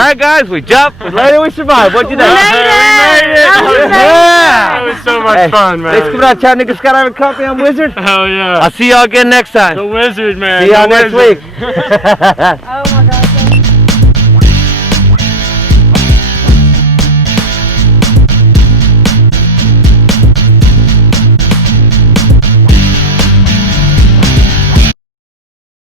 right, guys, we jumped, we landed, we survived. What'd you think? We made it! That was so much fun, man. Thanks for coming out, Chattanooga Skydiving Company. I'm Wizard. Hell yeah. I'll see y'all again next time. The Wizard, man. See y'all The next Wizard. week. Oh,